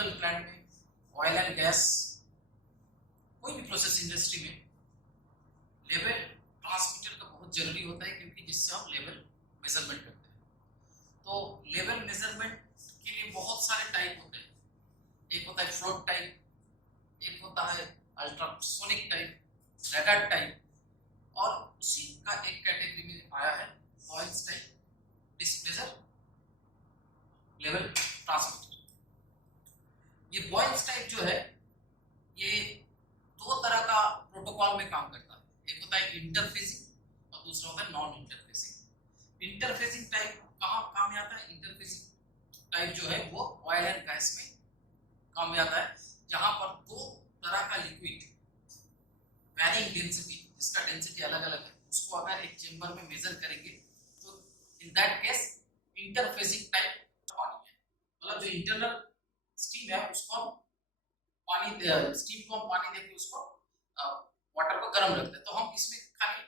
Chemical plant में, oil and gas, कोई भी प्रोसेस इंडस्ट्री में लेवल ट्रांसमीटर का बहुत जरूरी होता है, क्योंकि जिससे हम लेवल मेजरमेंट करते हैं। तो लेवल मेजरमेंट के लिए बहुत सारे टाइप होते हैं। एक होता है फ्लोट टाइप, एक होता है अल्ट्रासोनिक टाइप, रडार टाइप, और उसी का एक कैटेगरी में आया है Boyle's type displacer level transmitter. ये बॉयल्स टाइप जो है ये दो तरह का प्रोटोकॉल में काम करता है। एक होता है इंटरफेसिंग और दूसरा होता है नॉन इंटरफेसिंग। इंटरफेसिंग टाइप कहाँ काम में आता है? इंटरफेसिंग टाइप जो है वो ऑयल एंड गैस में काम में आता है, जहां पर दो तरह का लिक्विड वैरिंग डेंसिटी, जिसका डेंसिटी अलग अलग है, उसको अगर एक चेंबर में मेजर करेंगे तो in that case interfacing type पानी है। मतलब जो इंटरनल स्टीम है उसको हम पानी, स्टीम को हम पानी देके उसको वाटर को गर्म रखते हैं, तो हम इसमें खाली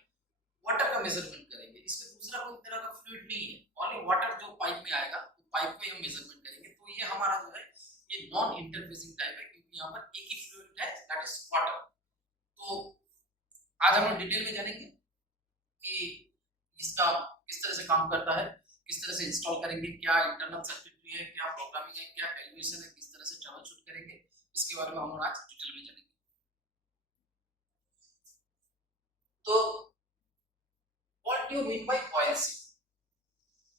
वाटर का मेजरमेंट करेंगे। इसमें दूसरा कोई तरह का फ्लूइड नहीं है, ओनली वाटर जो पाइप में आएगा तो पाइप को ही हम मेजरमेंट करेंगे। तो ये हमारा जो है ये नॉन इंटरफेसिंग टाइप है, क्योंकि यहाँ पर एक ही फ्लूइड है, दैट इज वाटर। तो आज हम लोग डिटेल में जानेंगे कि इसका किस तरह से काम करता है, किस तरह से इंस्टॉल करेंगे, क्या इंटरनल सर्किटरी है, क्या प्रोग्रामिंग है, क्या कैलकुलेशन है, किस तरह से ट्रबल शूट करेंगे, इसके बारे में हम लोग आज डिटेल में जानेंगे। तो what do you mean by buoyancy?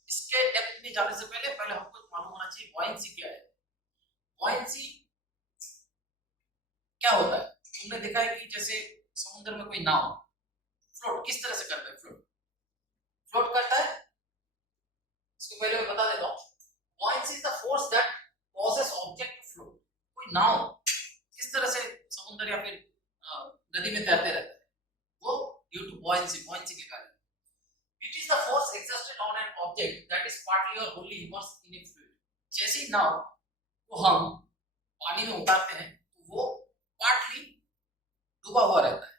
इसके डेप्थ में जाने से पहले हमको मालूम होना चाहिए बॉयंसी क्या है। बॉयंसी क्या होता है? तुमने देखा है कि जैसे समुद्र में कोई नाव फ्लोट किस तरह से करता है? फ्लोट करता है। इसको पहले मैं बता देता हूं, buoyancy is the force that causes object to float। कोई नाव किस तरह से समुद्र या फिर नदी में तैरते रहता है, वो ड्यू टू buoyancy के कारण। It is the force exerted on an object that is partly or wholly immersed in a fluid। जैसे नाव को हम पानी में उतारते हैं तो वो पार्टली डूबा हुआ रहता है,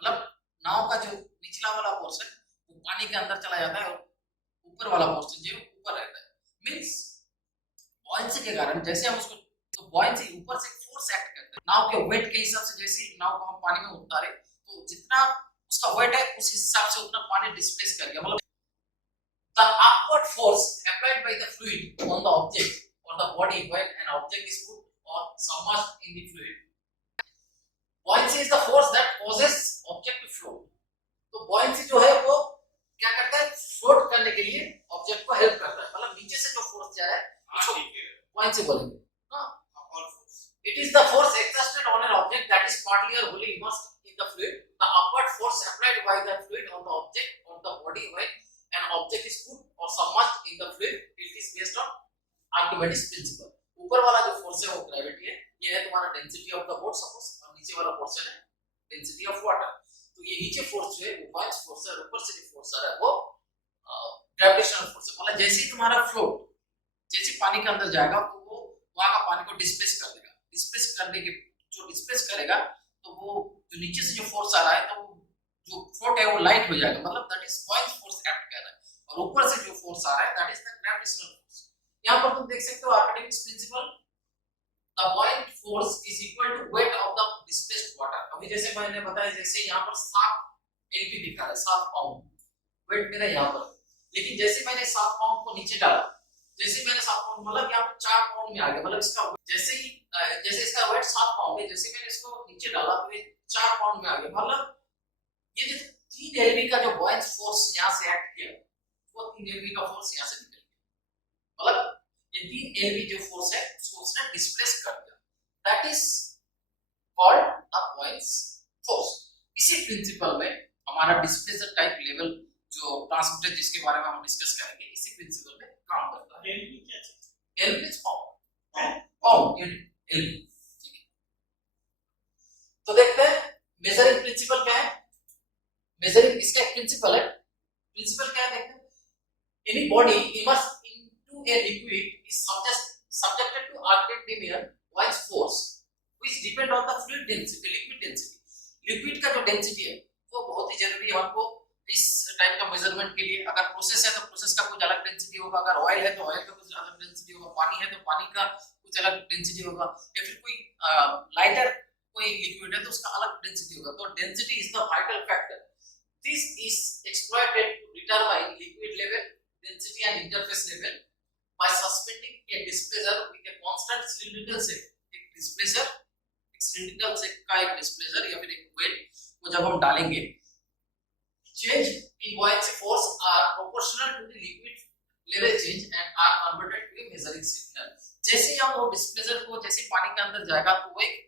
मतलब नाव का जो निचला वाला पोर्शन वो पानी के अंदर चला जाता है और ऊपर वाला पोर्शन जो ऊपर रहता है। मींस बॉयंसी के कारण जैसे हम उसको, तो बॉयंसी ऊपर से फोर्स एक्ट करता है नाव के वेट के हिसाब से। जैसे नाव को हम पानी में उतारे तो जितना उसका वेट है उस हिसाब से उतना पानी डिस्प्लेस कर गया। मतलब the upward force applied by the fluid on the object or the body when an object is put or submerged in the fluid। buoyancy is the force that causes object to float। तो buoyancy जो है वो क्या करता है? Float करने के लिए ऑब्जेक्ट को हेल्प करता है। मतलब नीचे से जो फोर्स जा रहा है उसको buoyancy बोलेंगे। It is the force exerted on an object that is partly or wholly immersed in the fluid। The upward force applied by the fluid on the object or the body when an object is put or submerged in the fluid, it is based on Archimedes principle। ऊपर वाला जो force है वो gravity है, ये है तुम्हारा density of the boat suppose, और नीचे वाला पोर्शन है डेंसिटी ऑफ वाटर। तो ये नीचे फोर्स जो है वो buoyant फोर्स है, ऊपर से जो फोर्स आ रहा है वो ग्रेविटेशनल फोर्स है। मतलब जैसे ही तुम्हारा फ्लोट जैसे पानी के अंदर जाएगा तो वो वहां का पानी को डिस्प्लेस कर देगा। डिस्प्लेस करने के जो डिस्प्लेस करेगा तो वो जो नीचे से जो फोर्स आ रहा है तो जो फ्लोट है वो लाइट हो जाएगा, मतलब that is buoyant force act कर रहा है। और ऊपर से जो फोर्स आ रहा है that is the gravitational force. यहां पर तुम देख सकते हो Archimedes principle, the buoyant force is equal to weight of the displaced water. अभी जैसे मैंने बताया, जैसे यहां पर 7 LP दिखा रहा है, 7 पाउंड वेट मेरा यहां पर, लेकिन जैसे मैंने 7 पाउंड को नीचे डाला, जैसे मैंने 7 पाउंड, मतलब यहाँ पर 4 पाउंड में आ गया। मतलब इसका जैसे इसका वेट 7 पाउंड है, जैसे मैंने इसको नीचे डाला तो ये 4 पाउंड में आ गया। मतलब ये जो 3 LP का जो buoyant फोर्स यहाँ से एक्ट किया वो 3 LP का फोर्स यहाँ से निकल गया। मतलब ये 3 LP जो फोर्स है उसको उसने डिस्प्लेस कर दिया, that is called the buoyant force. इसी प्रिंसिपल में हमारा डिस्प्लेसर टाइप लेवल जो ट्रांसमीटर जिसके बारे में हम डिस्कस करेंगे, इसी प्रिंसिपल में काम करता है। LP क्या है? LP is pound unit LP। ठीक है, तो देखते हैं मेजरिंग प्रिंसिपल क्या है। मेजरिंग इसका एक प्रिंसिपल है। प्रिंसिपल क्या है देखते हैं। Any body immersed into a liquid is subjected to Archimedean buoyant force which depend on the fluid density, liquid density। Liquid का जो डेंसिटी है वो बहुत ही जरूरी है हमको इस टाइप का मेजरमेंट के लिए। अगर प्रोसेस है तो प्रोसेस का कुछ अलग डेंसिटी होगा, अगर ऑयल है तो ऑयल का कुछ अलग डेंसिटी होगा, पानी है तो पानी का कुछ कुछ अलग डेंसिटी होगा, या फिर कोई लाइटर कोई लिक्विड है तो उसका अलग डेंसिटी होगा। तो density is the vital factor. This is exploited to determine liquid level, density and interface level by suspending a displacer with a constant cylindrical shape। एक डिस्प्लेसर, एक सिलिंड्रिकल शेप का एक डिस्प्लेसर या फिर एक वेट को जब हम डालेंगे, change in buoyancy force are proportional to the liquid level change and are converted to a measuring signal। जैसे ही हम वो डिस्प्लेसर को जैसे पानी के अंदर जाएगा तो वो एक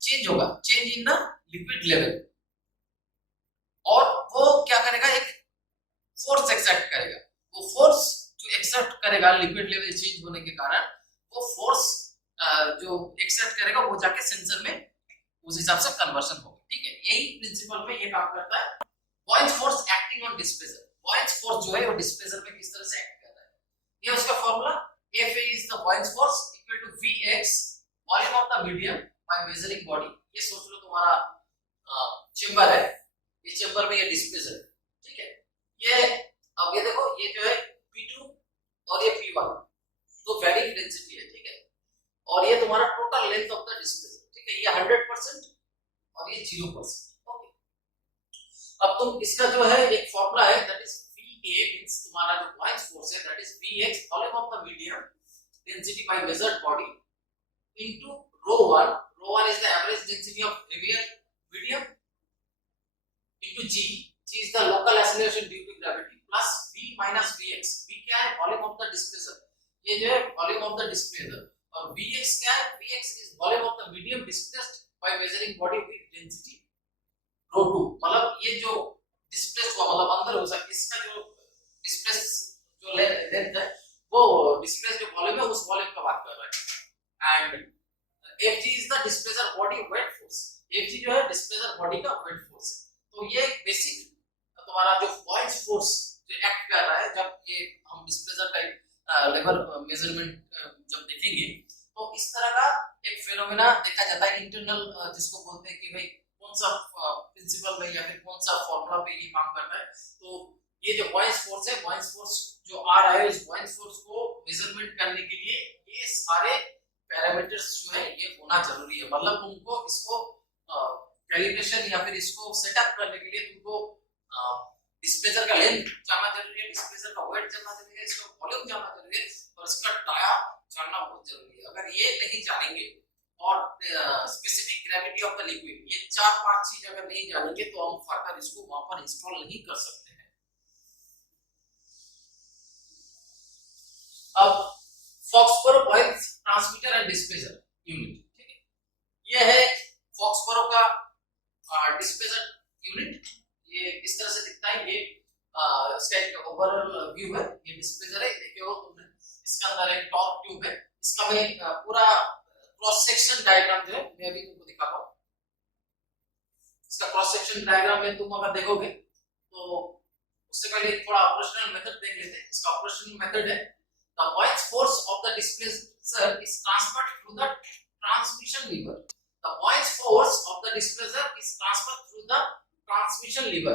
चेंज होगा, change in the liquid level, और वो क्या करेगा, एक फोर्स एक्सर्ट करेगा। वो फोर्स जो एक्सर्ट करेगा लिक्विड लेवल चेंज होने के कारण, वो फोर्स जो एक्सर्ट करेगा वो जाके सेंसर में उस हिसाब से कन्वर्शन होगा। ठीक है, यही प्रिंसिपल में ये काम करता है। buoyancy force acting on displacer, buoyancy force जो है वो डिस्प्लेसर पे किस तरह से एक्ट कर रहा है, ये उसका formula. Fa is the buoyancy force equal to Vx volume of the medium by measuring body। ये सोच लो तुम्हारा चेंबर है, ये चेंबर में ये डिस्प्लेसर, ठीक है, ये अब ये देखो, ये जो है P2 और ये P1 तो वेरी डेंसिटी है, ठीक है, और ये तुम्हारा total length of the displacer, ठीक है, ये 100% और ये 0%। ओके, अब तुम इसका जो है एक फॉर्मूला है, दैट इज Va मींस तुम्हारा जो buoyancy force है, that is Vx volume of the medium density by measured body into ρ1, ρ1 is the average density of heavier medium, into G is the local acceleration due to gravity, plus V minus Vx। V क्या है, volume of the displacer, ये जो है volume of the displacer, और Vx क्या है, Vx is volume of the medium displaced by measuring body with density ρ2। मतलब ये जो डिस्प्लेस हुआ, मतलब अंदर हो सकता, इसका जो डिस्प्लेस जो लेंथ है वो डिस्प्लेस जो वॉल्यूम है उस वॉल्यूम का बात कर रहा है। And Fg is the displacer body weight force. Fg जो है डिस्प्लेसर बॉडी का वेट फोर्स है। तो ये बेसिक तुम्हारा जो buoyancy फोर्स जो एक्ट कर रहा है, जब ये हम डिस्प्लेसर का लेवल मेजरमेंट जब देखेंगे तो इस तरह का एक फेनोमेना देखा जाता है इंटरनल, जिसको बोलते हैं कि भाई कौन सा प्रिंसिपल में या फिर कौन सा फॉर्मूला पे ये काम करता है। तो ये जो buoyancy फोर्स है, buoyancy फोर्स जो आ रहा है, इस buoyancy फोर्स को मेजरमेंट करने के लिए ये सारे पैरामीटर्स जो है ये होना जरूरी है। मतलब तुमको इसको कैलिब्रेशन या फिर इसको सेटअप करने के लिए तुमको डिस्प्लेसर का लेंथ जानना जरूरी है, डिस्प्लेसर का वेट जानना जरूरी है, इसका वॉल्यूम जानना जरूरी है, और इसका डाया जानना बहुत जरूरी है। अगर ये नहीं जानेंगे और specific gravity of the liquid, ये 4-5 चीज अगर नहीं जानेंगे तो हम फर्दर इसको वहां पर इंस्टॉल नहीं कर सकते हैं। अब फॉक्सबरो बुoyancy ट्रांसमीटर एंड डिस्प्लेसर यूनिट, ठीक है, ये है फॉक्सबरो का डिस्प्लेसर यूनिट। ये इस तरह से दिखता है, ये इसका एक ओवरऑल व्यू है, ये डिस्प्लेसर है, देखिए हो तुमने, इसके अंदर एक टॉप ट्यूब है, इसका मैं पूरा क्रॉस सेक्शन डायग्राम जो है मैं अभी तुमको दिखाता हूं। इसका क्रॉस सेक्शन डायग्राम में तुम अगर देखोगे तो उससे पहले थोड़ा ऑपरेशनल मेथड देख लेते हैं। इसका ऑपरेशनल मेथड है, the buoyancy force of the displacer is transferred through the transmission lever। the buoyancy force of the displacer is transferred through the transmission lever।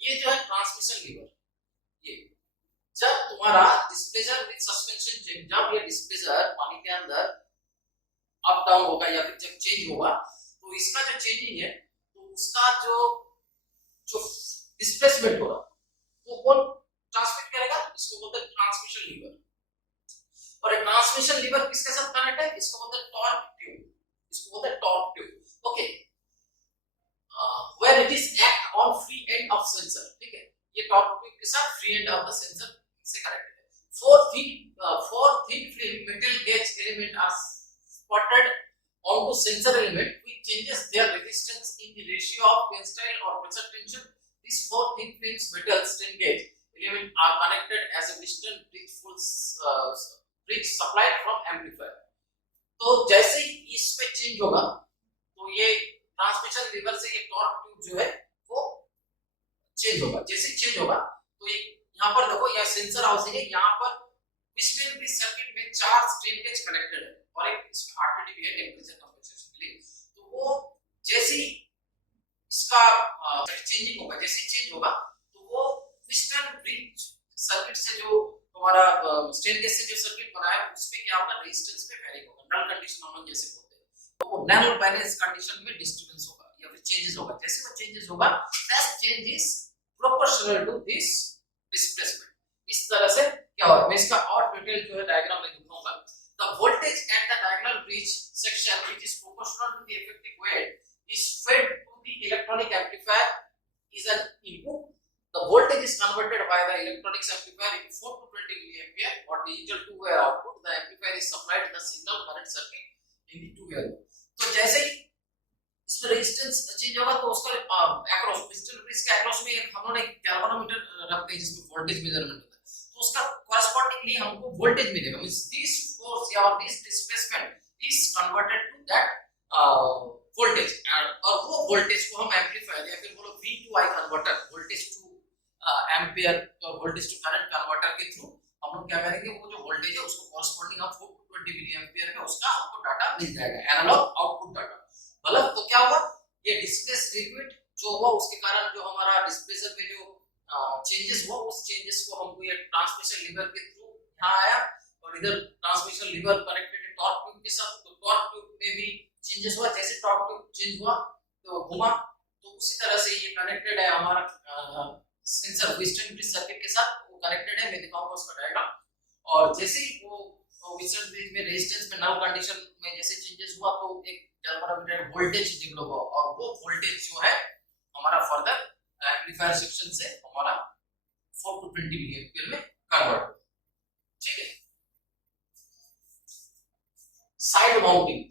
ये जो है ट्रांसमिशन लीवर, ये जब तुम्हारा डिस्प्लेसर विद सस्पेंशन चेंज, जब ये displacer पानी के अंदर अप डाउन होगा या फिर जब चेंज होगा तो इसका जो चेंजिंग है तो उसका जो जो डिस्प्लेसमेंट होगा वो कौन ट्रांसमिट करेगा, इसको बोलते हैं ट्रांसमिशन लीवर। और ट्रांसमिशन लीवर किसके साथ कनेक्ट है, इसको बोलते हैं टॉर्क ट्यूब, इसको बोलते हैं torque tube. Okay, where it is act on free end of sensor, ठीक है, ये टॉर्क ट्यूब के साथ free end of the sensor से कनेक्टेड है। four thin film metal gauge element are spotted onto sensor element which changes their resistance in the ratio of tensile or pressure tension। these four thin films metal strain gauge element are connected as a piston bridge supplied from amplifier। तो जैसे ही इस पे change होगा तो ये transmission liver से ये torque tube जो है वो चेंज होगा। जैसे चेंज होगा तो ये यहाँ पर देखो, यह सेंसर हाउसिंग है, यहाँ पर पिस्टन ब्रिज सर्किट में 4 स्ट्रेन गेज कनेक्टेड है और एक इसमें आरटीडी भी है टेंपरेचर कंपनसेशन के लिए। तो वो जैसे ही इसका चेंजिंग होगा, जैसे चेंज होगा तो वो पिस्टन ब्रिज सर्किट से जो हमारा स्टेनलेस से जो सर्किट बनाया उसमें क्या होगा, रेजिस्टेंस में वैरी होगा, नल कंडीशन हम लोग जैसे बोलते हैं, तो वो नल बैलेंस कंडीशन में डिस्टरबेंस होगा या फिर चेंजेस होगा। जैसे वो चेंजेस होगा, that change is proportional to this displacement. इस तरह से क्या होगा, मैं इसका और डिटेल जो है डायग्राम में दिखाऊंगा। The voltage at the diagonal bridge section which is proportional to the effective weight is fed to the electronic amplifier is an input. The voltage is converted by the electronics amplifier into 4 to 20 milliampere or digital two-way output. The amplifier is supplied the signal current circuit in the two-way loop. तो जैसे ही इसमें resistance change होगा तो उसका across piston bridge के across में हम लोग एक गैल्वेनोमीटर रखते हैं जिसमें वोल्टेज मेजरमेंट होता है, तो उसका कॉरेस्पॉन्डिंगली हमको वोल्टेज मिलेगा। मींस दिस फोर्स या this displacement is converted to that voltage, और वो वोल्टेज को हम एम्पलीफायर या फिर बोलो V2I converter, voltage two ampere और वोल्टेज टू करंट कन्वर्टर के थ्रू हम लोग क्या करेंगे, वो जो वोल्टेज है उसको कॉरेस्पॉन्डिंग हम 4 to 20 मिली एम्पियर में उसका हमको डाटा मिल जाएगा, एनालॉग आउटपुट डाटा। मतलब तो क्या हुआ, ये डिस्प्लेस लिक्विड जो हुआ उसके कारण जो हमारा डिस्प्लेसर में जो चेंजेस हुआ, उस चेंजेस को हमको ये ट्रांसमिशन लीवर के थ्रू यहाँ आया, और इधर ट्रांसमिशन लीवर कनेक्टेड है टॉर्क ट्यूब के साथ, तो टॉर्क ट्यूब में भी चेंजेस हुआ। जैसे टॉर्क ट्यूब चेंज हुआ तो घुमा, तो उसी तरह से ये कनेक्टेड है हमारा सेंसर व्हिस्टन ब्रिज सर्किट के साथ, वो कनेक्टेड है, मैं दिखाऊंगा उसका डायग्राम। और जैसे ही वो व्हिस्टन ब्रिज में रेजिस्टेंस में नल कंडीशन में जैसे चेंजेस हुआ तो एक गैल्वेनोमीटर वोल्टेज डेवलप हुआ, और वो वोल्टेज जो है हमारा फर्दर एम्पलीफायर सेक्शन से हमारा 4 to 20 मिली एम्पीयर में कन्वर्ट हुआ। ठीक है, साइड माउंटिंग,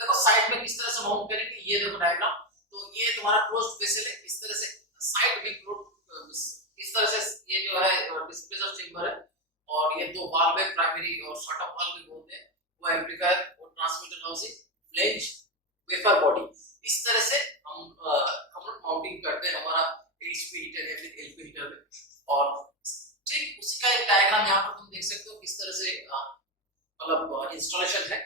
देखो साइड में किस तरह से माउंट करेंगे, ये देखो डायग्राम। तो ये तुम्हारा क्लोज्ड वेसल है, इस तरह से साइड में इस तरह से ये जो है डिस्प्लेसर चेंबर है, और ये दो वाल्व है, प्राइमरी और शॉर्ट ऑफ वाल्व भी बोलते हैं, वो एम्पलीफायर और transmitter housing, flange, wafer body. इस तरह से हम लोग माउंटिंग करते हैं हमारा एचपी हीटर या फिर एलपी हीटर में। और ठीक उसी का एक डायग्राम यहाँ पर तुम देख सकते हो किस तरह से मतलब इंस्टॉलेशन है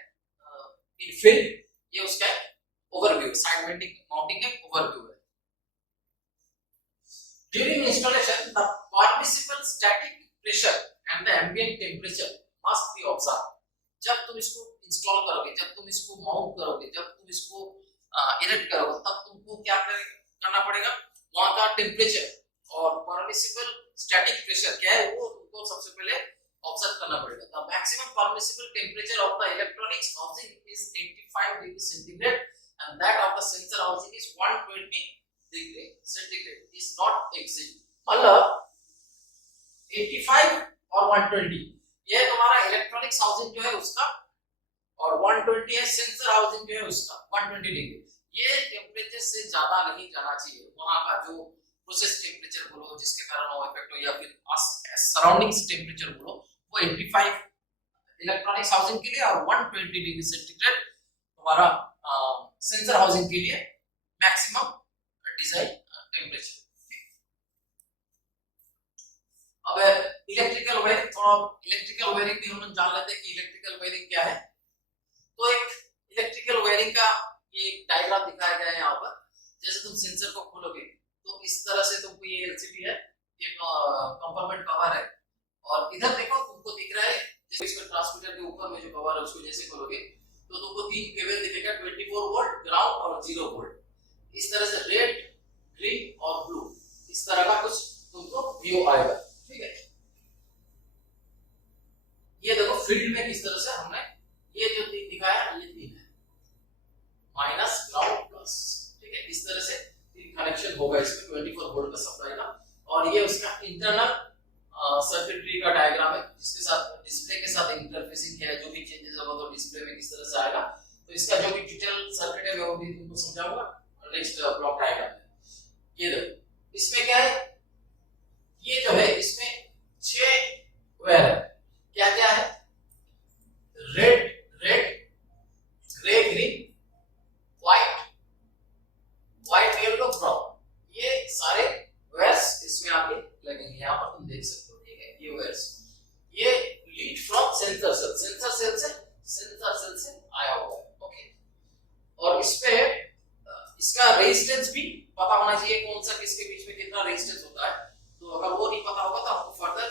इन फील्ड, ये उसका ओवरव्यू, साइड माउंटिंग का ओवरव्यू है। During installation, the permissible static pressure and the ambient temperature must be observed. जब तुम इसको इंस्टॉल करोगे, जब तुम इसको माउंट करोगे, जब तुम इसको इरेक्ट करोगे, तब तुमको क्या करना पड़ेगा, वहां का टेम्परेचर और परमिसिबल स्टैटिक प्रेशर क्या है वो तुमको सबसे पहले ऑब्जर्व करना पड़ेगा। The maximum permissible temperature of the electronics housing is 85 degree centigrade and that of the sensor housing is 120 degree centigrade, is not exceed। मतलब 85 और 120 ये तुम्हारा इलेक्ट्रॉनिक्स हाउसिंग जो है उसका, और 120 है सेंसर हाउसिंग जो है उसका 120 डिग्री। ये टेम्परेचर से ज्यादा नहीं जाना चाहिए, वहां का जो प्रोसेस टेम्परेचर बोलो जिसके कारण वो इफेक्ट हो, या फिर सराउंडिंग्स टेम्परेचर बोलो, वो 85 इलेक्ट्रॉनिक्स हाउसिंग के लिए और 120 डिग्री सेंटीग्रेड तुम्हारा सेंसर हाउसिंग के लिए मैक्सिमम डिजाइन टेम्परेचर। अब इलेक्ट्रिकल वायरिंग, थोड़ा इलेक्ट्रिकल वायरिंग भी हम लोग जान लेते हैं कि इलेक्ट्रिकल वायरिंग क्या है। तो एक इलेक्ट्रिकल वायरिंग का ये डायग्राम दिखाया गया है यहाँ पर। जैसे तुम सेंसर को खोलोगे तो इस तरह से तुमको ये एलसीडी है, ये कंपार्टमेंट कवर है, और इधर देखो तुमको दिख रहा है जैसे इसमें ट्रांसमीटर के ऊपर में जो कवर है उसको जैसे खोलोगे तो तुमको तीन केबल दिखेगा, 24 वोल्ट, ग्राउंड और 0 वोल्ट। इस तरह से रेड, ग्रीन और ब्लू, इस तरह का कुछ तुमको व्यू आएगा। ठीक है, ये देखो फील्ड में किस तरह से हमने ये जो तीन दिखाया ये तीन है, माइनस, ग्राउंड, प्लस। ठीक है, इस तरह से तीन कनेक्शन होगा इसमें 24 वोल्ट का सप्लाई का। और ये उसका इंटरनल सर्किटरी का डायग्राम है जिसके साथ डिस्प्ले के साथ इंटरफेसिंग किया है, जो भी चेंजेस होगा तो डिस्प्ले में किस तरह से आएगा। तो इसका जो भी डिटेल सर्किट है मैं वो भी तुमको समझाऊंगा नेक्स्ट ब्लॉक डायग्राम में। ये देखो इसमें क्या है, ये जो है इसमें 6 वायर है, क्या क्या है, red, grey, green, white, yellow, brown, ये सारे वायर्स इसमें आके लगेंगे। यहाँ पर तुम देख सकते हो। ठीक है, ये वायर्स ये लीड फ्रॉम सेंसर सेल से आया हुआ है। ओके, और इस पे इसका रेजिस्टेंस भी पता होना चाहिए, कौन सा किसके बीच में कितना रेजिस्टेंस होता है। तो अगर वो नहीं पता होगा तो आपको फर्दर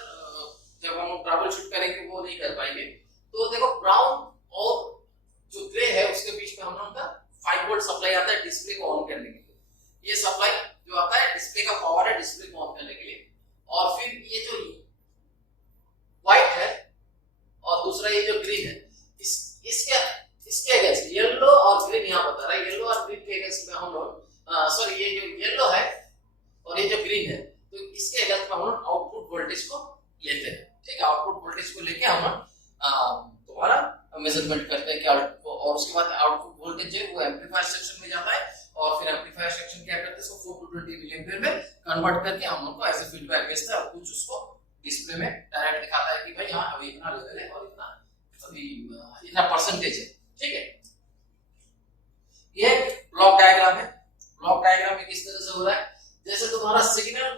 जब हम ट्रबल शूट करेंगे वो नहीं कर पाएंगे। तो देखो ब्राउन और जो ग्रे है उसके बीच में हम लोग का 5 वोल्ट सप्लाई आता है डिस्प्ले को ऑन करने के लिए। ये सप्लाई जो आता है डिस्प्ले का पावर है डिस्प्ले को ऑन करने के लिए। और फिर ये जो व्हाइट है और दूसरा ये जो ग्रीन है इसके अगेंस्ट येलो और ग्रीन यहाँ बता रहा है, येलो और ग्रीन के अगेंस्ट में हम लोग सॉरी ये जो येलो है और ये जो ग्रीन है तो इसके अगेंस्ट में हम लोग आउटपुट वोल्टेज को लेते हैं। ठीक है, आउटपुट वोल्टेज को लेके हम लोग तुम्हारा मेजरमेंट करते हैं और उसके बाद आउटपुट वोल्टेज है वो एम्पलीफायर सेक्शन में जाता है और फिर एम्पलीफायर सेक्शन क्या करते हैं इसको 420 मिली एम्पीयर में कन्वर्ट करके हम लोग को ऐसे फीडबैक भेजता है और कुछ उसको डिस्प्ले में डायरेक्ट दिखाता है कि भाई यहाँ अभी इतना लेवल है और इतना अभी इतना परसेंटेज है। ठीक है, ये ब्लॉक डायग्राम है। ब्लॉक डायग्राम में किस तरह से हो रहा है, जैसे तुम्हारा सिग्नल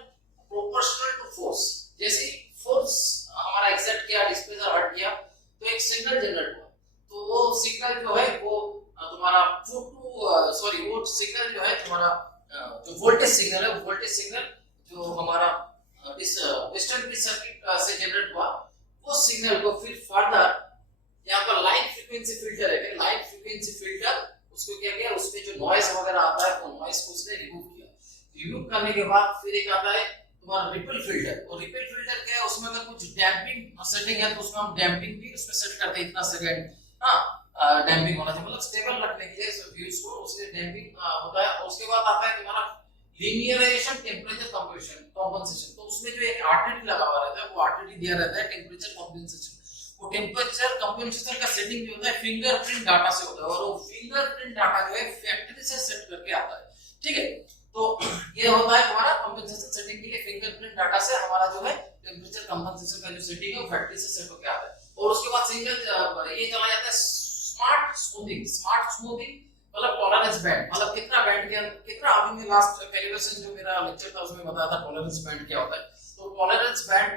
प्रोपोर्शनल टू फोर्स, जैसे फोर्स हमारा एक्सेप्ट किया डिस्प्ले से हट गया तो एक सिग्नल जनरेट हुआ, तो वो सिग्नल जो है वो तुम्हारा वो सिग्नल जो है तुम्हारा जो वोल्टेज सिग्नल है, वोल्टेज सिग्नल जो हमारा वेस्टर्न ब्रिज सर्किट से जनरेट हुआ वो सिग्नल को फिर फर्दर यहाँ पर लाइन फ्रीक्वेंसी फिल्टर है, लाइन फ्रीक्वेंसी फिल्टर उसको क्या किया, उसमें जो नॉइज वगैरह आता है वो नॉइज को उसने रिमूव किया। रिमूव करने के बाद फिर एक आता है तुम्हारा रिपल फिल्टर। और रिपल फिल्टर क्या है, उसमें अगर कुछ डैम्पिंग सेटिंग है तो उसमें हम डैम्पिंग भी उसमें सेट करते हैं, इतना सेकंड डैम्पिंग होना चाहिए, मतलब स्टेबल रखने के लिए व्यूज को उसके डैम्पिंग होता है। और उसके बाद आता है तुम्हारा लीनियराइजेशन टेम्परेचर कंपनसेशन। तो उसमें जो एक आरटीडी लगा हुआ रहता है वो आरटीडी दिया रहता है टेम्परेचर कंपनसेशन। वो टेम्परेचर कंपनसेशन का सेटिंग जो होता है फिंगरप्रिंट डाटा से होता है और वो फिंगरप्रिंट डाटा जो है फैक्ट्री से सेट करके आता है। ठीक है, तो ये होता है तुम्हारा कंपनसेशन सेटिंग के लिए फिंगरप्रिंट डाटा से हमारा जो है टेम्परेचर कंपनसेशन का जो सेटिंग है वो फैक्ट्री से सेट होकर आता है। और उसके बाद सिंगल ये चला जाता है स्मार्ट स्मूथिंग। स्मार्ट स्मूथिंग मतलब टॉलरेंस बैंड, मतलब कितना बैंड के कितना, अभी मैं लास्ट कैलिब्रेशन जो मेरा लेक्चर था उसमें बताया था टॉलरेंस बैंड क्या होता है। तो टॉलरेंस बैंड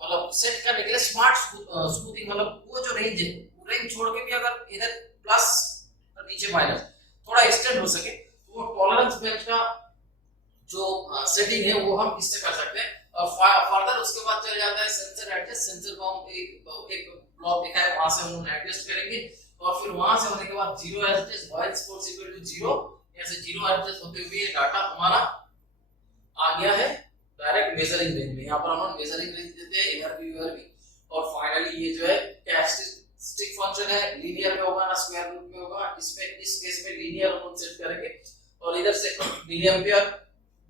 मतलब सेट करने के लिए स्मार्ट स्मूथिंग मतलब वो जो रेंज है वो रेंज छोड़ के भी अगर इधर प्लस और नीचे माइनस थोड़ा एक्सटेंड हो सके तो वो टॉलरेंस बैंड का जो सेटिंग है वो हम इससे कर सकते हैं। और फर्दर उसके बाद चल जाता है सेंसर एडजस्ट। सेंसर को हम एक ब्लॉक दिखा है वहां से हम एडजस्ट करेंगे और फिर वहां से होने के बाद 0 adjust voice force equal to 0 ऐसे 0 एडजस्ट होते हुए डाटा हमारा आ गया है डायरेक्ट मेजरिंग रेंज में। यहाँ पर हम मेजरिंग रेंज देते हैं ARB और फाइनली ये जो है कैरेक्टरिस्टिक फंक्शन है, लीनियर में होगा ना स्क्वायर रूट में होगा। इसमें इस केस में लीनियर हम सेट करेंगे और इधर से मिलीएम्पियर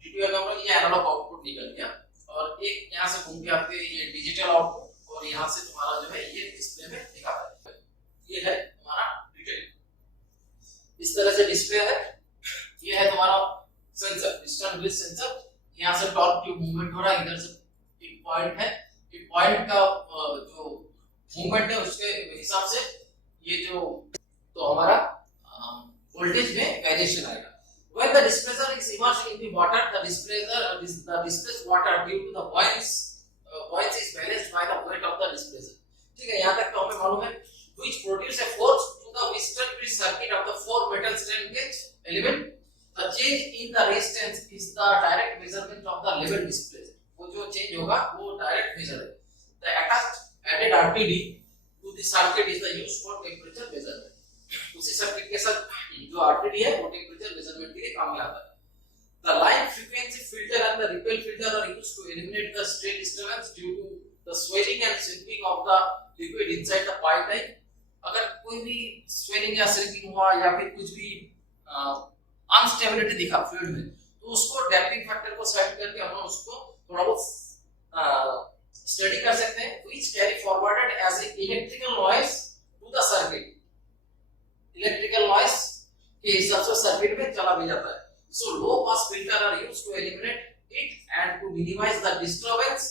D2 का ये एनालॉग आउटपुट निकल गया और एक यहाँ से घूम के आपके ये डिजिटल आउटपुट और यहाँ से तुम्हारा जो है ये डिस्प्ले में दिखाता है। ये है तुम्हारा डिटेल, इस तरह से डिस्प्ले है। ये है तुम्हारा सेंसर, डिजिटल ब्रिज सेंसर। यहाँ से टॉर्क ट्यूब मूवमेंट हो रहा है, इधर से एक पॉइंट है, एक पॉइंट का जो मूवमेंट है उसके हिसाब से ये जो तो हमारा वोल्टेज में वेरिएशन आएगा। When the displacer is immersed into water, the displaced water due to the buoyancy is balanced by the weight of the displacer. ठीक है, यहाँ तक तो हमें मालूम है। Which produce a force to the Wheatstone bridge circuit of the 4 metal strain gauge element. The change in the resistance is the direct measurement of the level displacer. वो जो change होगा वो direct measure है। The attached added RTD to the circuit is the used for temperature measurement. उसी circuit के साथ जो RTD है वो टेम्परेचर मेजरमेंट के लिए काम में आता है। The line frequency filter and the ripple filter are used to eliminate the strain disturbance due to the swelling and shrinking of the liquid inside the pipeline. अगर कोई भी swelling या shrinking हुआ या फिर कुछ भी अनस्टेबिलिटी दिखा फ्लूइड में तो उसको डैम्पिंग फैक्टर को सेट करके हम उसको थोड़ा बहुत स्टडी कर सकते हैं। Which carry forwarded as a electrical noise to the circuit. Electrical noise के हिसाब से सर्किट में चला भी जाता है। So low pass filter are used to eliminate it and to minimise the disturbance.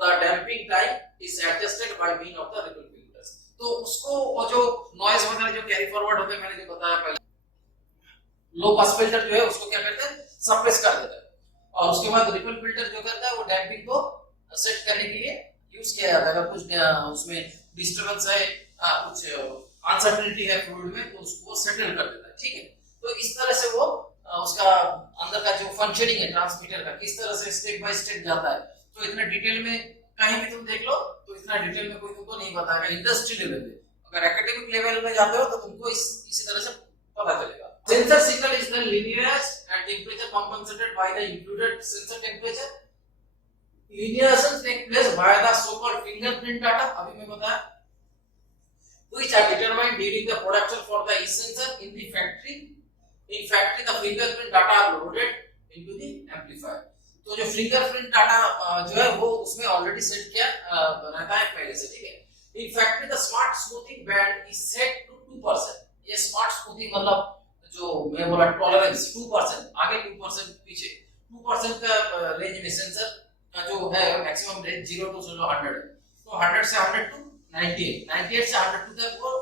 The damping time is adjusted by mean of the ripple filters. तो उसको वो जो नॉइज वगैरह जो कैरी फॉरवर्ड होते हैं मैंने जो बताया पहले, लो पास फिल्टर जो है उसको क्या करते हैं सप्रेस कर देता है और उसके बाद रिपल फिल्टर जो करता है वो डैम्पिंग को सेट करने के लिए यूज किया जाता है। अगर कुछ उसमें डिस्टरबेंस है कुछ अनसर्टेनिटी है फ्लूइड में तो उसको सेटल कर देता है। ठीक है, तो इस तरह से वो उसका अंदर का जो फंक्शनिंग है ट्रांसमीटर का किस तरह से स्टेप बाय स्टेप जाता है तो इतना डिटेल में कहीं भी तुम देख लो तो इतना डिटेल में कोई तुमको नहीं बताएगा। इंडस्ट्री लेवल पे, अगर एकेडमिक लेवल में जाते हो तो तुमको इसी तरह से पता चलेगा। Sensor signal is the linearized and temperature compensated by the included sensor temperature. Linearization take place via the so-called fingerprint data, अभी मैं बताया, which are determined during the production for the each sensor in the factory. In factory, the fingerprint data are loaded into the amplifier. तो जो fingerprint data जो है वो उसमें already set किया रहता है पहले से, ठीक है। In factory the smart smoothing band is set to 2%। ये स्मार्ट स्मूथिंग मतलब जो मैं बोला टॉलरेंस 2%, आगे 2% पीछे 2% का रेंज में सेंसर का जो है मैक्सिमम रेंज 0 to 100, तो 100 से 100 to 98, 98 से 102 तक वो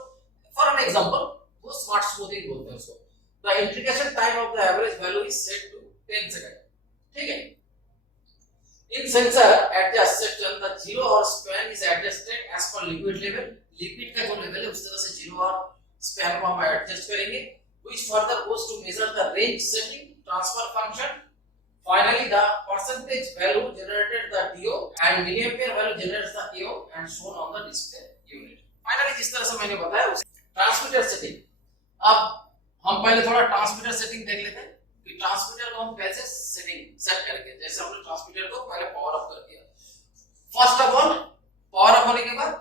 फॉर एन एग्जांपल वो स्मार्ट स्मूथिंग बोलते हैं उसको। The integration time of the average value is set to 10 second, ठीक है। In sensor adjust section, the zero hour span is adjusted as per liquid level. Liquid का जो level है उस तरह से zero hour span को हम एडजस्ट करेंगे, which further goes to measure the range setting, transfer function. Finally, the percentage value generated the DO and milliampere value generates the AO and shown on the display unit. Finally, जिस तरह से मैंने बताया उस transmitter setting. अब हम पहले थोड़ा ट्रांसमीटर सेटिंग देख लेते हैं कि ट्रांसमीटर को हम कैसे सेट करेंगे। जैसे हमने ट्रांसमीटर को पहले पावर ऑफ कर दिया, first of all power of होने के बाद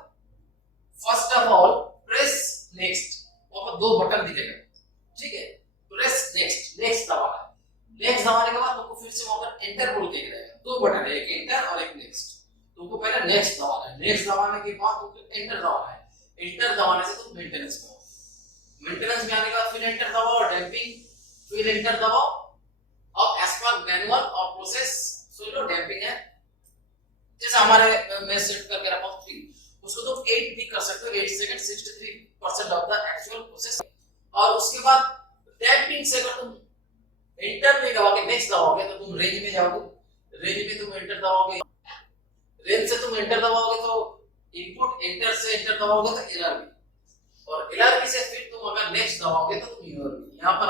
first of all press next, वहां पर दो बटन दिखेगा, ठीक है। प्रेस नेक्स्ट, नेक्स्ट दबाना है, नेक्स्ट दबाने के बाद तुमको फिर से वहां पर एंटर बोल के रहेगा, दो बटन है, एक एंटर और एक नेक्स्ट। तुमको पहले नेक्स्ट दबाना है, नेक्स्ट दबाने के बाद तुमको एंटर दबाना है, एंटर दबाने से तुम मेंटेनेंस में हो, मेंटेनेंस में आने के बाद फिर एंटर दबाओ, डैंपिंग, फिर एंटर दबाओ। अब एज पर मैनुअल और प्रोसेस सुन लो, डैंपिंग है जैसे हमारे मैं सेट करके रखा हूं 3, उसको तुम 8 भी कर सकते हो, 8 second 63% of the actual process. और उसके बाद डैंपिंग से अगर तुम एंटर में दबाओगे, नेक्स्ट दबाओगे तो तुम रेंज में जाओगे, रेंज में तुम एंटर दबाओगे, रेंज से तुम एंटर दबाओगे तो इनपुट, एंटर से एंटर दबाओगे तो एलआरबी, और एलआरबी से फिर तुम अगर नेक्स्ट दबाओगे तो तुम यूआरबी, यहां पर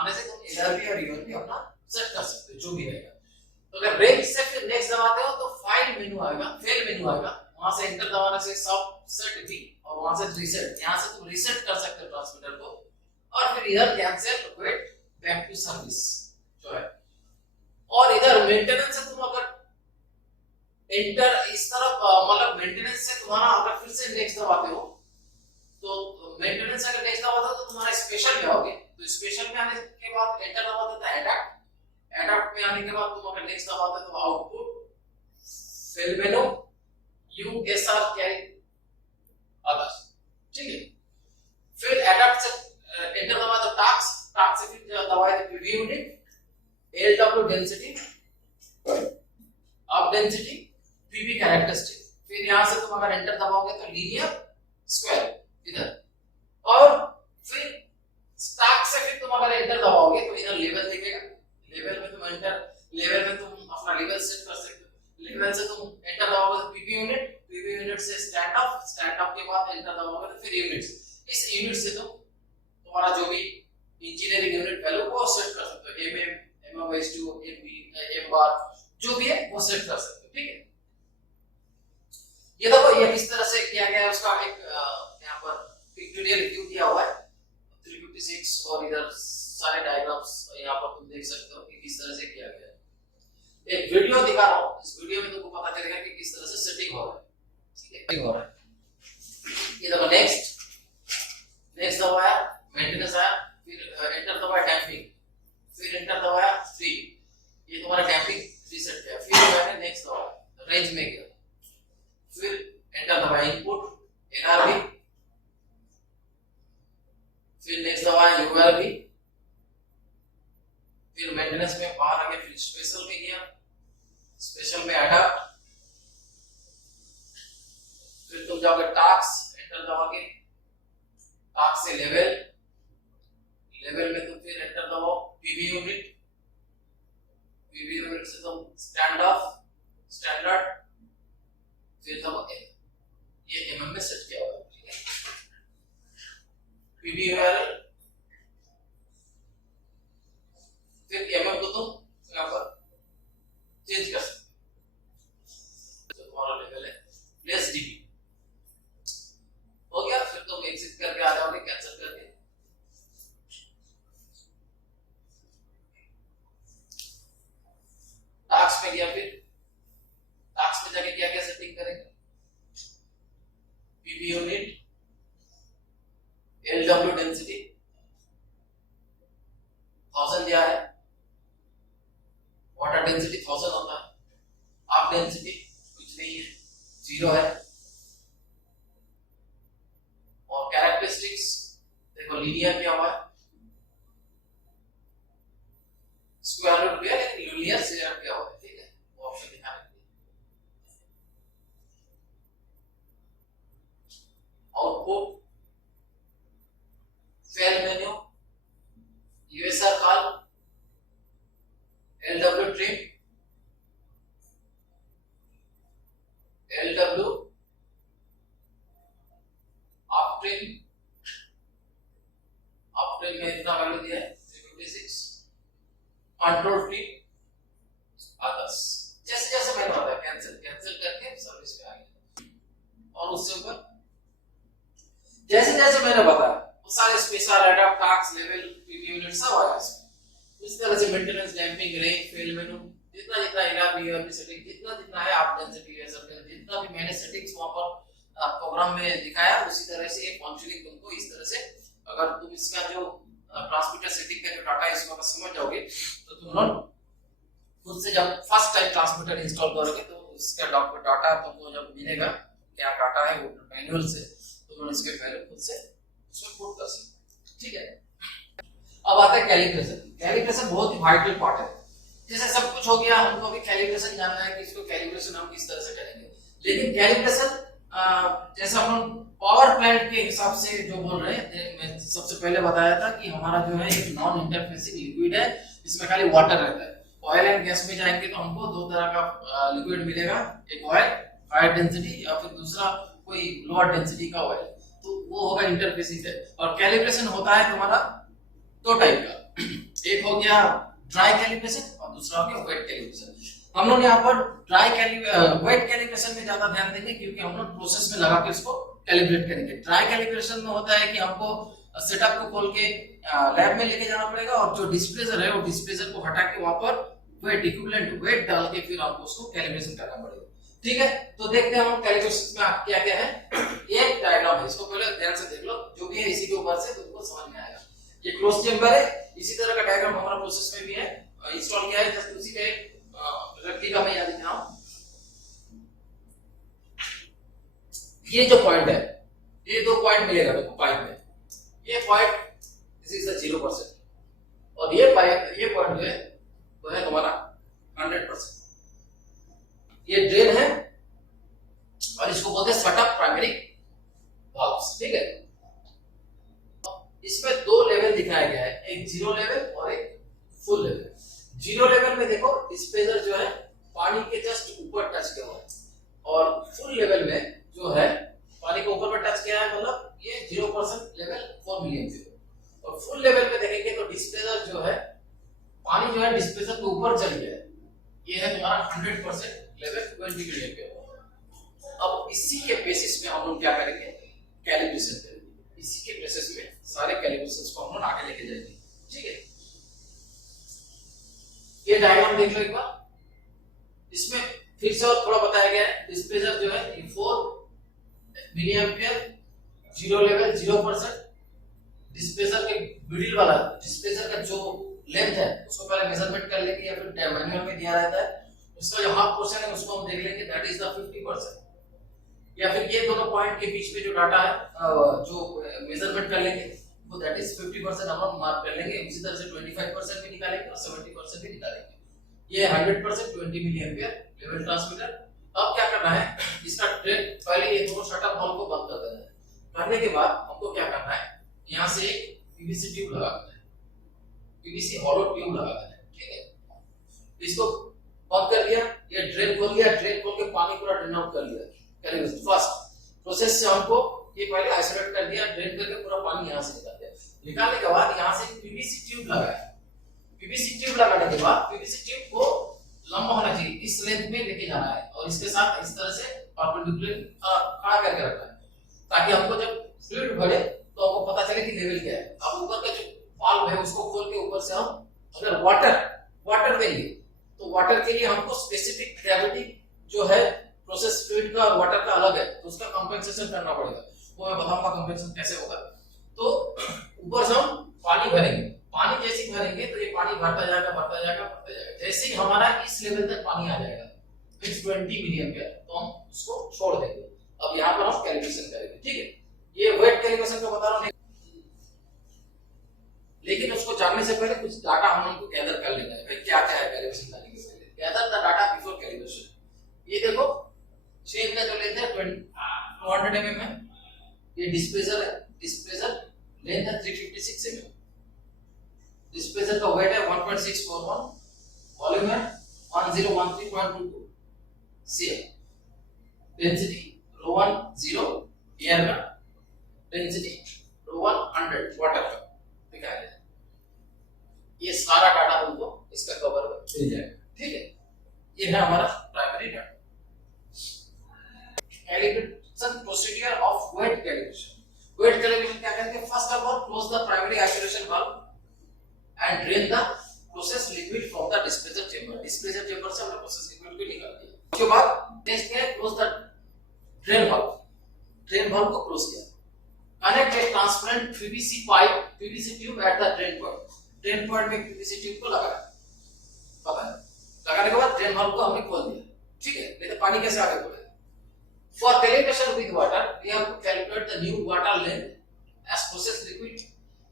आने से तुम एलआरबी और यूआरबी अपना सेट कर सकते हो जो भी रहेगा। तो अगर रेंज से फिर नेक्स्ट दबाते हो तो फाइल मेनू आएगा, फेल मेनू आएगा, वहां से एंटर दबाने से सब सेट भी, और वहां से रीसेट, यहां से तुम रीसेट कर सकते हो ट्रांसमीटर को, और फिर इधर cancel weight back to service जो है। और इधर मेंटेनेंस से तुम अगर एंटर इस तरफ मतलब मेंटेनेंस से तुम्हारा अगर फिर से नेक्स्ट दबाते हो तो मेंटेनेंस अगर नेक्स्ट दबाते हो तो तुम्हारा स्पेशल में आओगे, तो स्पेशल में आने के बाद एंटर दबाते हो तो एडप्ट, एडप्ट में आने के बाद तुम अगर नेक्स्ट दबाते हो तो आउटपुट, फेल मेनू, यूएसआर कैरी अदर्स, ठीक है। फिर एडप्ट से एंटर दबाए तो टास्क, टास्क से फिर दबाए तो पीवी यूनिट, एलडब्ल्यू डेंसिटी, अब डेंसिटी, पीवी कैरेक्टरिस्टिक, फिर यहां से तुम अगर एंटर दबाओगे तो लीनियर, स्क्वायर इधर, और फिर स्टार्ट से फिर तुम अगर एंटर दबाओगे तो इधर लेवल दिखेगा, लेवल में तुम एंटर, लेवल में तुम अपना लेवल सेट कर सकते हो, लेवल से तुम एंटर दबाओगे तो पीवी यूनिट, पीवी यूनिट से स्टैंड ऑफ, स्टैंड ऑफ के बाद एंटर दबाओगे तो फिर यूनिट्स, इस यूनिट से तुम तुम्हारा जो भी इंजीनियरिंग यूनिट वैल्यू वो सेट कर सकते हो, एमएम, एमएम/2, एमबी, एम बार जो भी है वो सेट कर सकते हो, ठीक है। ये देखो ये किस तरह से किया गया है, उसका एक यहाँ पर पिक्टोरियल व्यू दिया हुआ है 356, और इधर सारे डायग्राम्स यहाँ पर तुम देख सकते हो कि किस तरह से किया गया है। एक वीडियो दिखा रहा हूँ, इस वीडियो में तुमको पता चलेगा कि किस तरह से सेटिंग हो रहा है, ठीक है, हो रहा है। ये देखो नेक्स्ट, नेक्स्ट दबाया, मेंटेनेंस आया, फिर एंटर दबाया, डैंपिंग, फिर एंटर दबाया 3, ये तुम्हारा डैंपिंग रीसेट किया, फिर मैंने नेक्स्ट दबाया, रेंज में गया, फिर एंटर दबाया, इनपुट एलआरबी, फिर नेक्स्ट दबाया यूआरबी, फिर मेंटेनेंस में बाहर आ गया, फिर स्पेशल में गया, स्पेशल में अडॉप्ट, फिर तुम जाओगे टास्क, एंटर दबाओगे, टास्क से लेवल, लेवल में तुम फिर एंटर दबाओ, पीवी यूनिट, पीवी यूनिट से तुम स्टैंड ऑफ, स्टैंडर्ड, फिर तुम ये एमएम में सेट किया हुआ है, ठीक है। पीवी यूआरएल, फिर एमएम को तुम यहाँ पर चेंज कर सकते हो। पीवी यूनिट, एलडब्ल्यू डेंसिटी 1000 दिया है, वाटर डेंसिटी 1000 होता है, आप डेंसिटी कुछ नहीं है, 0 है। और कैरेक्टरिस्टिक्स देखो लीनियर क्या हुआ है, स्क्वायर रूट दिया लेकिन लीनियर से क्या हुआ है, ठीक है, वो ऑप्शन दिखाने के लिए। Output fail menu, USR call, LW trim, LW up trim में इतना वैल्यू दिया है 356, कंट्रोल ट्रिम, अदर्स। जैसे जैसे मैंने बताया कैंसिल करके सर्विस पे आ गया। और उससे ऊपर जैसे जैसे मैंने बताया वो सारे special adapt task level PV unit सब आया इसमें। इस तरह से मेंटेनेंस डैम्पिंग रेंज फेल मेनू जितना जितना एआरबी सेटिंग जितना है आप डेंसिटी जितना भी मैंने सेटिंग्स वहां पर प्रोग्राम में दिखाया उसी तरह से एक फंक्शनिंग तुमको इस तरह से अगर तुम इसका जो ट्रांसमीटर सेटिंग का जो डाटा है इसको समझ जाओगे तो तुम लोग खुद से जब फर्स्ट टाइम ट्रांसमीटर इंस्टॉल करोगे तो उसका डाटा तुमको जब मिलेगा क्या डाटा है वो मैनुअल से तो तुम इसके वैल्यू खुद से उसमें पुट कर सकते हो, ठीक है। अब आता है कैलिब्रेशन। कैलिब्रेशन बहुत ही वाइटल पार्ट है। जैसे सब कुछ हो गया हमको भी कैलिब्रेशन जानना है कि इसको कैलिब्रेशन हम किस तरह से करेंगे। लेकिन कैलिब्रेशन जैसे हम पावर प्लांट के हिसाब से जो बोल रहे हैं मैं सबसे पहले बताया था कि हमारा जो है एक नॉन इंटरफेसिंग लिक्विड है जिसमें खाली वाटर रहता है। ऑयल एंड गैस में जाएंगे तो हमको दो तरह का लिक्विड मिलेगा, एक ऑयल हायर डेंसिटी या फिर दूसरा कोई लोअर डेंसिटी का ऑयल, तो वो होगा इंटरफेसिंग है। और कैलिब्रेशन होता है तुम्हारा दो टाइप का, एक हो गया ड्राई कैलिब्रेशन और दूसरा हो गया वेट कैलिब्रेशन। हम लोग यहाँ पर वेट कैलिब्रेशन में ज्यादा ध्यान देंगे क्योंकि हम लोग प्रोसेस में लगा के उसको कैलिब्रेट करेंगे। ड्राई कैलिब्रेशन में होता है कि हमको सेटअप को खोल के लैब में लेके जाना पड़ेगा और जो डिस्प्लेसर है वो डिस्प्लेसर को हटा के वहां पर वेट इक्विवेलेंट वेट डाल के फिर हमको उसको कैलिब्रेशन करना पड़ेगा, ठीक है। तो देखते हैं हम कैलिब्रेशन में क्या क्या है। ये डायग्राम है, इसको पहले ध्यान से देख लो, जो भी है इसी के ऊपर से तुमको समझ में आएगा। ये क्लोज चेंबर है, इसी तरह का डायग्राम हमारा प्रोसेस में भी है, इंस्टॉल किया है, जस्ट उसी का एक रेप्लिका में यहाँ दिख रहा हूं। ये जो पॉइंट है, ये दो पॉइंट मिलेगा देखो पाइप में, ये पॉइंट दिस इज द 0% और ये पॉइंट जो है वो है तुम्हारा 100%। ये ड्रेन है और इसको बोलते हैं सेटअप प्राइमरी वाल्व्स, ठीक है। इसमें दो लेवल दिखाया गया है, एक जीरो लेवल और एक फुल लेवल। जीरो लेवल में देखो डिस्पेंसर जो है पानी के जस्ट ऊपर टच किया हुआ है और फुल लेवल में जो है पानी के ऊपर में टच किया है, मतलब ये 0% लेवल 4 मिलियन और फुल लेवल पे देखेंगे तो डिस्पेंसर जो है पानी जो है डिस्पेंसर के ऊपर चल गया है, ये है तुम्हारा 100% लेवल 20 मिलियन पे। अब इसी के बेसिस में हम लोग क्या करेंगे, कैलिब्रेशन करेंगे। इसी के बेसिस में सारे कैलिब्रेशंस को हम लोग आगे लेके जाएंगे, ठीक है। ये डायग्राम देख लो एक बार, इसमें फिर से और थोड़ा बताया गया है। डिस्पेंसर जो है 4 milliampere, zero level 0%। Dispenser के मिडिल वाला डिस्पेंसर का जो लेंथ है उसको पहले मेजरमेंट कर लेंगे या फिर मैनुअल में दिया रहता है, उसका जो हाफ पोर्शन है उसको हम देख लेंगे, दैट इज द 50%। या फिर ये दोनों पॉइंट के बीच में जो डाटा है जो मेजरमेंट कर लेंगे वो दैट इज 50% हम लोग मार्क कर लेंगे। इसी तरह से 25% भी निकालेंगे और 70% भी निकालेंगे। ये 100% 20 मिली एम्पियर लेवल ट्रांसमीटर। अब क्या करना है, इसका ट्रेन पहले ये दोनों शटअप वाल्व को बंद कर देना है। करने के बाद हमको क्या करना है, यहाँ से एक पीवीसी ट्यूब लगा देना है, पीवीसी हॉलो ट्यूब लगा देना है, ठीक है। इसको बंद कर दिया, ये ड्रेन खोल दिया, ड्रेन खोल के पानी पूरा ड्रेन आउट कर लिया। फर्स्ट प्रोसेस से हमको ये पहले आइसोलेट कर दिया, ड्रेन करके पूरा पानी यहाँ से निकाल दिया। निकालने के बाद यहाँ से पीवीसी ट्यूब लगाया। पीवीसी ट्यूब लगाने के बाद पीवीसी ट्यूब को लंबा होना चाहिए, इस लेंथ में लेके जाना है और इसके साथ इस तरह से परपेंडिकुलर खड़ा करके रखना है ताकि हमको जब फ्लूइड भरे तो हमको पता चले कि लेवल क्या है। अब ऊपर का जो वाल्व है उसको खोल के ऊपर से हम अगर वाटर देंगे तो वाटर के लिए हमको स्पेसिफिक ग्रेविटी जो है प्रोसेस फ्लूइड का और वाटर का अलग है, तो उसका कंपेंसेशन कंपेंसेशन करना पड़ेगा, वो मैं बताऊंगा कंपेंसेशन कैसे होगा। तो ऊपर से हम पानी भरेंगे, पानी जैसे ही भरेंगे तो ये पानी भरता जाएगा बढ़ता जाएगा बढ़ता जाएगा, जैसे ही हमारा इस लेवल तक पानी आ जाएगा 20 मिलियन एम्पियर, तो हम उसको छोड़ देंगे। अब यहाँ पर हम कैलकुलेशन करेंगे, ठीक है। ये वेट कैलकुलेशन का बता रहा हूँ, लेकिन उसको जानने से पहले कुछ डाटा हम उनको गैदर कर लेना है, भाई क्या क्या है कैलकुलेशन करने के पहले। Gather the data before calculation. ये देखो शेप का जो लेंथ है 200 mm है, ये डिस्प्लेसर है, डिस्प्लेसर लेंथ है 356 mm, डिस्प्लेसर का वेट है 1.641, वॉल्यूम है 1013.22 cm, डेंसिटी ρ1 0 एयर का, डेंसिटी ρ1 100 वाटर का दिखाया है। ये सारा डाटा तुमको इसका कवर मिल जाएगा, ठीक है। ये है हमारा primary data. Calibration procedure of wet calibration. Wet calibration क्या करेंगे, first of all close the primary isolation valve and drain the process liquid from the displacer chamber. Displacer chamber से हमने प्रोसेस लिक्विड को निकाल दिया। उसके बाद नेक्स्ट है close the drain valve. Drain valve को क्लोज किया। Connect A transparent PVC pipe, PVC tube at the drain point. Drain point में पीवीसी ट्यूब को लगाया, पता है, लगाने के बाद ड्रेन वाल्व को हमने खोल दिया, ठीक है। नहीं तो पानी कैसे आगे बढ़ेगा। For calibration with water, we have to calculate the new water length as process liquid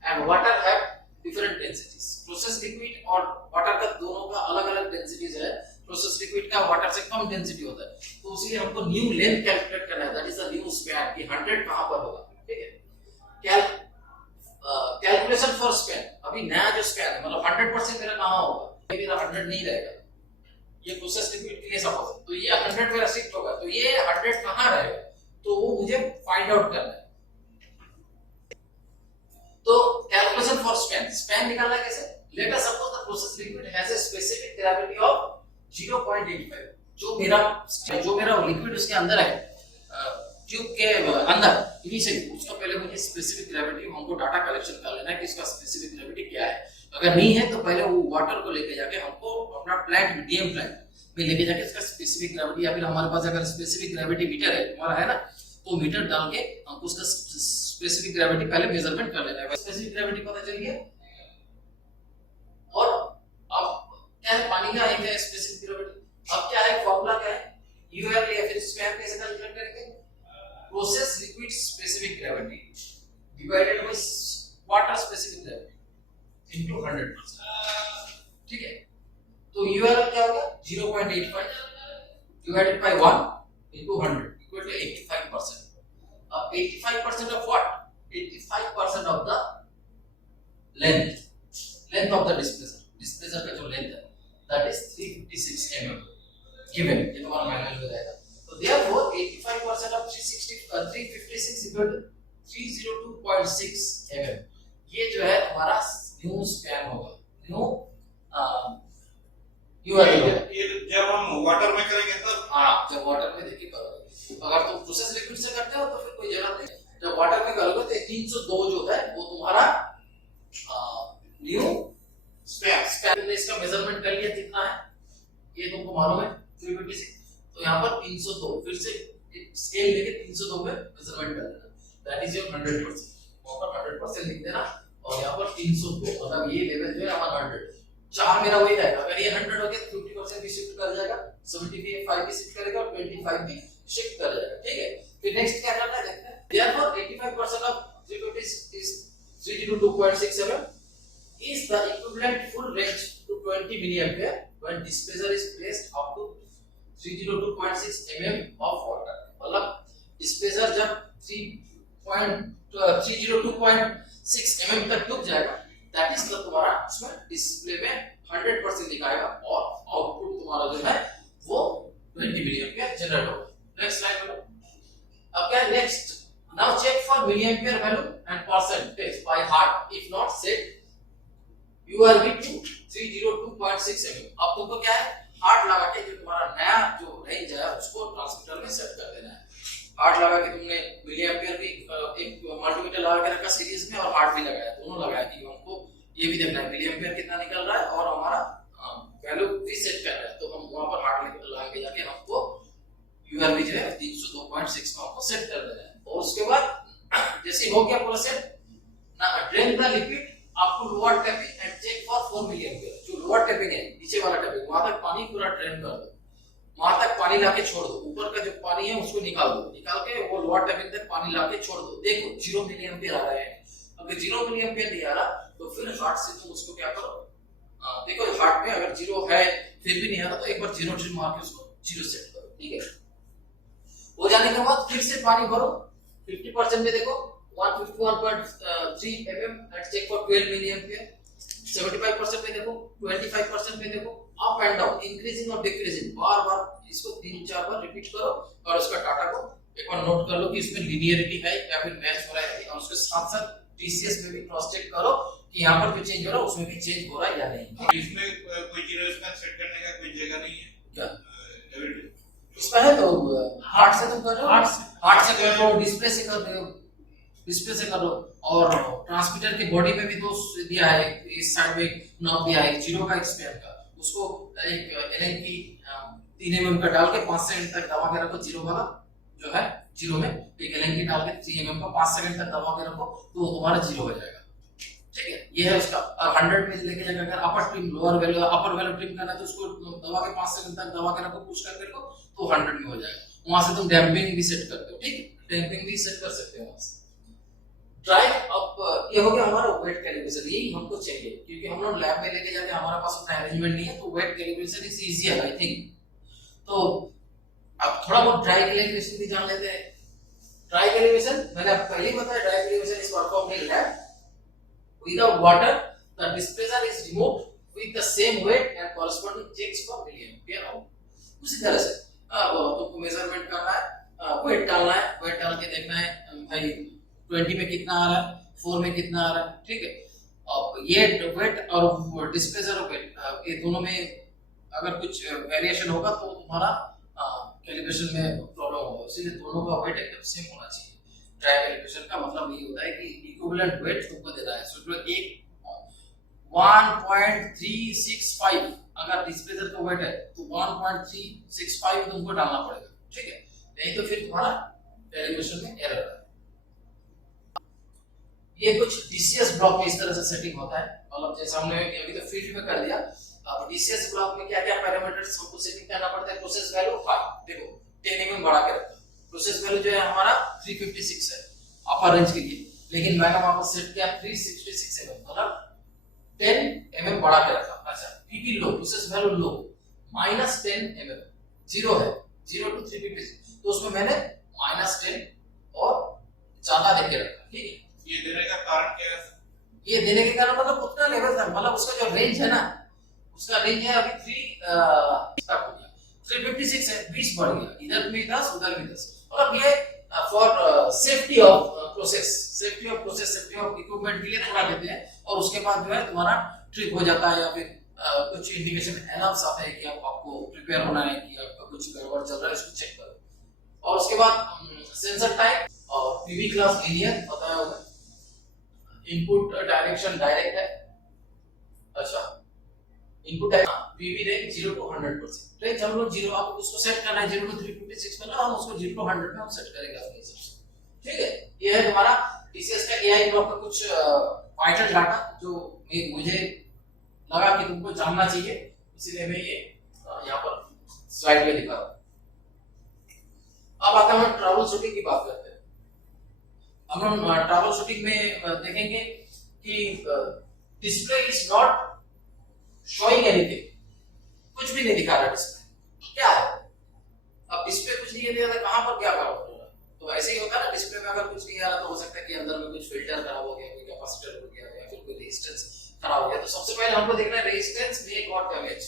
and water have different densities. Process liquid और water का दोनों का अलग-अलग densities है। Process liquid का water से कम density होता है, तो इसलिए हमको new length calculate करना है, that is the new span कि 100 कहाँ पर होगा, ठीक है। Calculation for span, अभी नया जो span है मतलब 100% मेरा कहाँ होगा, मेरा 100 नहीं रहेगा, ये प्रोसेस लिक्विड के लिए सपोज है, तो ये 100 मेरा शिफ्ट होगा, तो ये 100 कहां रहेगा, तो वो मुझे फाइंड आउट करना है। तो कैलकुलेशन फॉर स्पैन, स्पैन निकालना कैसे। Let us suppose the process liquid has a specific gravity of 0.85। जो मेरा लिक्विड उसके अंदर है, ट्यूब के अंदर इनिशियली, उसका पहले मुझे स्पेसिफिक ग्रेविटी, हमको डाटा कलेक्शन कर लेना है कि इसका स्पेसिफिक ग्रेविटी क्या है। अगर नहीं है तो पहले वो वाटर को लेके जाके हमको अपना प्लांट में, डीएम प्लांट में लेके जाके इसका स्पेसिफिक ग्रेविटी, या फिर हमारे पास अगर स्पेसिफिक ग्रेविटी मीटर है हमारा, है ना, तो मीटर डाल के हमको उसका स्पेसिफिक ग्रेविटी पहले मेजरमेंट कर लेना है। स्पेसिफिक ग्रेविटी पता चल गया। और अब क्या है, पानी का एक है स्पेसिफिक ग्रेविटी। अब क्या है, फार्मूला क्या है, यूआर या फिर स्पैन कैसे कैलकुलेट करेंगे, process liquid specific gravity divided by water specific gravity into 100%, ठीक है। तो URL क्या होगा, 0.85 divided by 1 into 100 equal to 85%. अब 85% of what, 85% of the length of the displacer का जो लेंथ है that is 356 mm given, ये तुम्हारा मैनुअल में रहेगा। तो therefore 85% of 356 equal to 302.6 mm। ये जो है तुम्हारा न्यू स्पैन होगा, न्यू यूआरएल। ये जब हम वाटर में करेंगे तब, हाँ, जब वाटर में देखिए करोगे, अगर तुम प्रोसेस लिक्विड से करते हो तो फिर कोई जरूरत नहीं। जब वाटर में करोगे तो 302 जो है वो तुम्हारा न्यू स्पैन ने इसका मेजरमेंट कर लिया, कितना है ये तुमको मालूम है 356, तो यहाँ पर 302 फिर से स्केल लेके 302 में मेजरमेंट कर देना, दैट इज योर 100%। वहां पर 100% लिख देना और यहाँ पर 302, मतलब ये लेवल जो है हमारा 100। चार मेरा वही रहेगा, अगर ये 100 हो गया तो 50% भी शिफ्ट कर जाएगा, 75 भी शिफ्ट करेगा और 25 भी शिफ्ट कर जाएगा, ठीक है। फिर नेक्स्ट क्या करना है देखते हैं। Therefore 85% of 320 is 302.6 mm is the equivalent full range to 20 milliampere when displacer is placed up to 302.6 mm of water। मतलब डिस्प्लेसर जब 302.6 mm तक डूब जाएगा, दैट इज तुम्हारा उसमें डिस्प्ले में 100% दिखाएगा और आउटपुट तुम्हारा जो है वो 20 मिलियम्पियर जनरेट होगा। नेक्स्ट स्लाइड करो। अब क्या next, now check for milliampere value and percentage by HART, if not set URV to 302.6 mm। अब तुमको क्या है, हार्ट लगा के जो तुम्हारा नया जो रेंज है उसको ट्रांसमीटर में सेट कर देना है। हार्ट लगा के तुमने मिलियम्पियर भी एक मल्टीमीटर लगा के रखा सीरीज में और हार्ट भी लगाया, दोनों लगाया कि हमको ये भी देखना है मिलियम्पियर कितना निकल रहा है और हमारा वैल्यू भी सेट कर रहा है, तो हम वहां पर हार्ट लगा के जाके हमको यूआरवी जो है 302.6 को हमको सेट कर देना है। और उसके बाद जैसे हो गया पूरा सेट ना, drain the liquid up to lower tapping and check for 4 million. जो लोअर टैपिंग है, नीचे वाला टैपिंग, वहां तक पानी पूरा ड्रेन कर दो, वहां तक पानी लाके छोड़ दो, ऊपर का जो पानी है उसको निकाल दो, निकाल के वो लोअर टैपिंग तक पानी लाके छोड़ दो। देखो 0 मिली एम्पियर आ रहा है, अगर 0 मिली एम्पियर नहीं आ रहा तो फिर हार्ट से तुम उसको क्या करो, देखो हार्ट में अगर 0 है फिर भी नहीं आ रहा तो एक बार 0 ट्रिम मार के उसको 0 सेट करो, ठीक है। हो जाने के बाद फिर से पानी भरो 50% में, देखो 151.3 mm and check for 12 milliampere. 75% में देखो, 25% में देखो, अप एंड डाउन, इंक्रीजिंग और डिक्रीजिंग, बार बार इसको 3-4 बार रिपीट करो और उसका डाटा को एक बार नोट कर लो कि इसमें लीनियरिटी है या फिर मैच हो रहा है, और उसके साथ साथ टीसीएस में भी क्रॉस चेक करो कि यहाँ पर जो चेंज हो रहा है उसमें भी चेंज हो रहा है या नहीं। इसमें कोई जीरो स्पैन सेट करने का कोई जगह नहीं है क्या एवरीडे इसमें है? तो हार्ट से तुम कर रहे हो, हार्ट से कर रहे हो, डिस्प्ले से कर रहे हो, डिस्प्ले से कर लो, और ट्रांसमीटर की बॉडी में भी दो दिया है, इस साइड में नॉब दिया है 0 का एक्सपेयर का, उसको एक एलन की 3 mm का डाल के 5 सेकंड तक दबा के रखो, 0 वाला जो है 0 में एक एलन की डाल के 3 mm का 5 सेकंड तक दबा के रखो तो तुम्हारा 0 हो जाएगा, ठीक है। ये है उसका। और 100 में लेके जाकर अगर upper trim lower value upper value trim करना है तो उसको दबा के 5 सेकंड तक दबा के रखो, पुश करके रखो तो 100 में हो जाएगा। वहां से तुम डैम्पिंग भी सेट करते हो, ठीक है, डैम्पिंग भी सेट कर सकते हो वहां से। ड्राइव अब ये हो गया हमारा वेट कैलिब्रेशन, यही हमको चाहिए क्योंकि हम लोग लैब में लेके जाते हैं, हमारे पास उतना अरेंजमेंट नहीं है, तो weight calibration is easier I think. तो अब थोड़ा बहुत ड्राई कैलिब्रेशन भी जान लेते हैं। ड्राई कैलिब्रेशन मैंने आपको पहले ही बताया, dry calibration is performed in lab without water, the displacer is removed with the same weight and corresponding checks for milliampere hour। उसी तरह से तुमको मेजरमेंट करना है, वेट डालना है, वेट डाल के देखना है भाई 20 में कितना आ रहा है, 4 में कितना आ रहा है, ठीक है। अब ये वेट और डिस्प्लेसर वेट ये दोनों में अगर कुछ वेरिएशन होगा तो तुम्हारा कैलिब्रेशन में प्रॉब्लम होगा, इसलिए दोनों का वेट एकदम सेम होना चाहिए। ड्राई कैलिब्रेशन का मतलब ये होता है कि इक्विवेलेंट वेट तुमको देना है, सो एक 1.365 अगर डिस्प्लेसर का वेट है तो 1.365 तुमको डालना पड़ेगा, ठीक है, नहीं तो फिर तुम्हारा कैलिब्रेशन में एरर है। ये कुछ डीसीएस ब्लॉक में इस तरह से सेटिंग होता है, मतलब जैसे हमने अभी तो फील्ड में कर दिया, अब डीसीएस ब्लॉक में क्या क्या पैरामीटर्स हमको सेटिंग करना पड़ता है। प्रोसेस वैल्यू 5, देखो 10 mm बढ़ा के रखा, प्रोसेस वैल्यू जो है हमारा 356 है अपर रेंज के लिए, लेकिन मैंने वहां पर सेट किया 366 mm, मतलब 10 mm बढ़ा के रखा। अच्छा पीपी लो, प्रोसेस वैल्यू लो -10 mm, 0 है, 0 to 356, तो उसमें मैंने -10 और ज्यादा देके रखा, ठीक है। ये देने का कारण क्या है? ये देने के कारण मतलब उतना लेवल था, मतलब उसका जो रेंज है ना, उसका रेंज है अभी 356 है, 20 बढ़ गया, इधर भी 10 उधर भी 10, मतलब ये for safety of process, safety of process, safety of equipment के लिए थोड़ा देते हैं, और उसके बाद जो है तुम्हारा ट्रिप हो जाता है या फिर कुछ इंडिकेशन एनर्व्स आते हैं कि आपको प्रिपेयर होना है कि आपका कुछ गड़बड़ चल रहा है, इसको चेक करो। और उसके बाद सेंसर टाइप और पीवी क्लास लीनियर बताया होगा, इनपुट डायरेक्शन डायरेक्ट है, अच्छा इनपुट है पीवी रेंज 0 to 100%, रेंज हम लोग 0 आपको उसको सेट करना है 0 to 356 करना, हम उसको 0 to 100 में हम सेट करेंगे अपने हिसाब से, ठीक है। ये है हमारा टीसीएस का एआई ब्लॉक का कुछ वाइटल डाटा जो मुझे लगा कि तुमको जानना चाहिए, इसलिए मैं ये यहाँ पर स्लाइड में दिखा रहा हूँ। अब आते हैं हम ट्रैवल शूटिंग की बात करते हैं। हम लोग ट्रैवल शूटिंग में देखेंगे कि display is not showing anything, कुछ भी नहीं दिखा रहा डिस्प्ले, क्या है अब डिस्प्ले कुछ नहीं दिया था, कहां पर क्या खराब हो रहा है, तो ऐसे ही होता है ना, डिस्प्ले में अगर कुछ नहीं आ रहा तो हो सकता है कि अंदर में कुछ फिल्टर खराब हो गया, कोई कैपेसिटर हो गया या फिर कोई रेजिस्टेंस खराब हो गया। तो सबसे पहले हमको देखना है रेजिस्टेंस में व्हाट डैमेज,